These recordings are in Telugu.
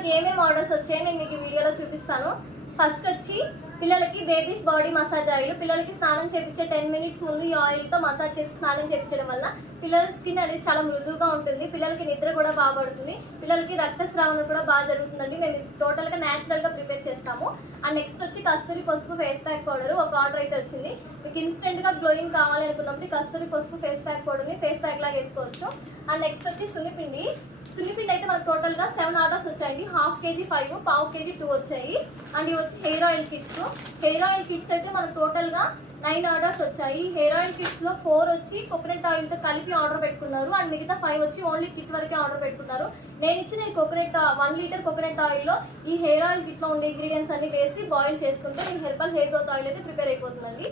మనకి ఏమేమి ఆర్డర్స్ వచ్చాయో నేను మీకు ఈ వీడియోలో చూపిస్తాను. ఫస్ట్ వచ్చి పిల్లలకి బేబీస్ బాడీ మసాజ్ ఆయిల్. పిల్లలకి స్నానం చేయించే 10 మినిట్స్ ముందు ఈ ఆయిల్తో మసాజ్ చేసి స్నానం చేయించడం వల్ల పిల్లల స్కిన్ అనేది చాలా మృదువుగా ఉంటుంది. పిల్లలకి నిద్ర కూడా బాగా పడుతుంది. పిల్లలకి రక్తస్రావణం కూడా బాగా జరుగుతుందండి. మేము టోటల్గా న్యాచురల్గా ప్రిపేర్ చేస్తాము. అండ్ నెక్స్ట్ వచ్చి కస్తూరి పసుపు ఫేస్ ప్యాక్ పౌడర్ ఒక ఆర్డర్ అయితే వచ్చింది. మీకు ఇన్స్టెంట్గా గ్లోయింగ్ కావాలి అనుకున్నప్పుడు కస్తూరి పసుపు ఫేస్ ప్యాక్ పౌడర్ని ఫేస్ ప్యాక్ లాగా వేసుకోవచ్చు. అండ్ నెక్స్ట్ వచ్చి సున్నిపిండి అయితే మనకు టోటల్గా 7 ఆర్డర్స్ వచ్చాయండి. ½ కేజీ 5, పావు కేజీ 2 వచ్చాయి. అండ్ ఇవి వచ్చి హెయిర్ ఆయిల్ కిట్స్ అయితే మనకు టోటల్గా 9 ఆర్డర్స్ వచ్చాయి. హెయిర్ ఆయిల్ కిట్స్లో 4 వచ్చి కోకోనట్ ఆయిల్తో కలిపి ఆర్డర్ పెట్టుకున్నారు. అండ్ మిగతా 5 వచ్చి ఓన్లీ కిట్ వరకే ఆర్డర్ పెట్టుకున్నారు. నేను ఇచ్చిన ఈ 1 లీటర్ కోకోనట్ ఆయిల్లో ఈ హెయిర్ ఆయిల్ కిట్లో ఉండే ఇంగ్రీడియంట్స్ అన్ని వేసి బాయిల్ చేసుకుంటే నేను హెర్బల్ హెయిర్ గ్రోత్ ఆయిల్ అయితే ప్రిపేర్ అయిపోతుందండి.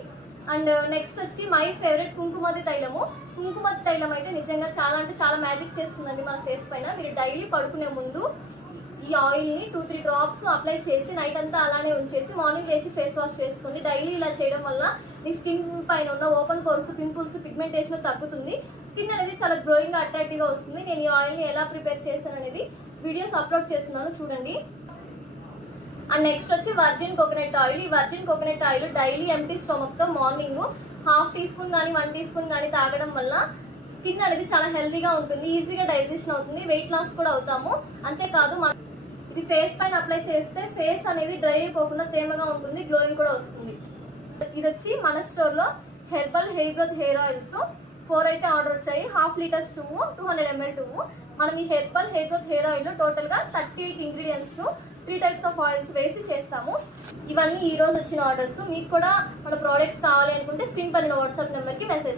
అండ్ నెక్స్ట్ వచ్చి మై ఫేవరెట్ కుంకుమతి తైలం అయితే నిజంగా చాలా అంటే చాలా మ్యాజిక్ చేస్తుందండి మన ఫేస్ పైన. మీరు డైలీ పడుకునే ముందు ఈ ఆయిల్ని 2-3 డ్రాప్స్ అప్లై చేసి నైట్ అంతా అలానే ఉంచేసి మార్నింగ్ లేచి ఫేస్ వాష్ చేసుకోండి. డైలీ ఇలా చేయడం వల్ల మీ స్కిన్ పైన ఉన్న ఓపెన్ పోర్స్, పింపుల్స్, పిగ్మెంటేషన్ తగ్గుతుంది. స్కిన్ అనేది చాలా గ్లోయింగ్గా అట్రాక్టివ్గా వస్తుంది. నేను ఈ ఆయిల్ని ఎలా ప్రిపేర్ చేశాను అనేది వీడియోస్ అప్లోడ్ చేస్తున్నాను, చూడండి. అండ్ నెక్స్ట్ వచ్చి వర్జిన్ కోకోనట్ ఆయిల్. ఈ virgin coconut oil daily empty స్టమక్తో మార్నింగ్ ½ టీ స్పూన్ కానీ 1 టీ స్పూన్ కానీ తాగడం వల్ల స్కిన్ అనేది చాలా హెల్తీగా ఉంటుంది. ఈజీగా డైజెషన్ అవుతుంది. వెయిట్ లాస్ కూడా అవుతాము. అంతేకాదు ఇది ఫేస్ పైన అప్లై చేస్తే ఫేస్ అనేది డ్రై అయిపోకుండా తేమగా ఉంటుంది, గ్లోయింగ్ కూడా వస్తుంది. ఇది వచ్చి మన స్టోర్లో herbal hair growth hair oils 4 అయితే ఆర్డర్ వచ్చాయి. ½ లీటర్స్ 200 ml 2. మనం ఈ హెర్బల్ హెయిర్ గ్రోత్ హెయిర్ ఆయిల్లో టోటల్గా 38 ఇంగ్రీడియంట్స్ 3 టైప్స్ ఆఫ్ ఆయిల్స్ వేసి చేస్తాము. ఇవన్నీ ఈ రోజు వచ్చిన ఆర్డర్స్. మీకు కూడా మన ప్రోడక్ట్స్ కావాలి అనుకుంటే స్క్రీన్ పైన వాట్సాప్ నెంబర్కి మెసేజ్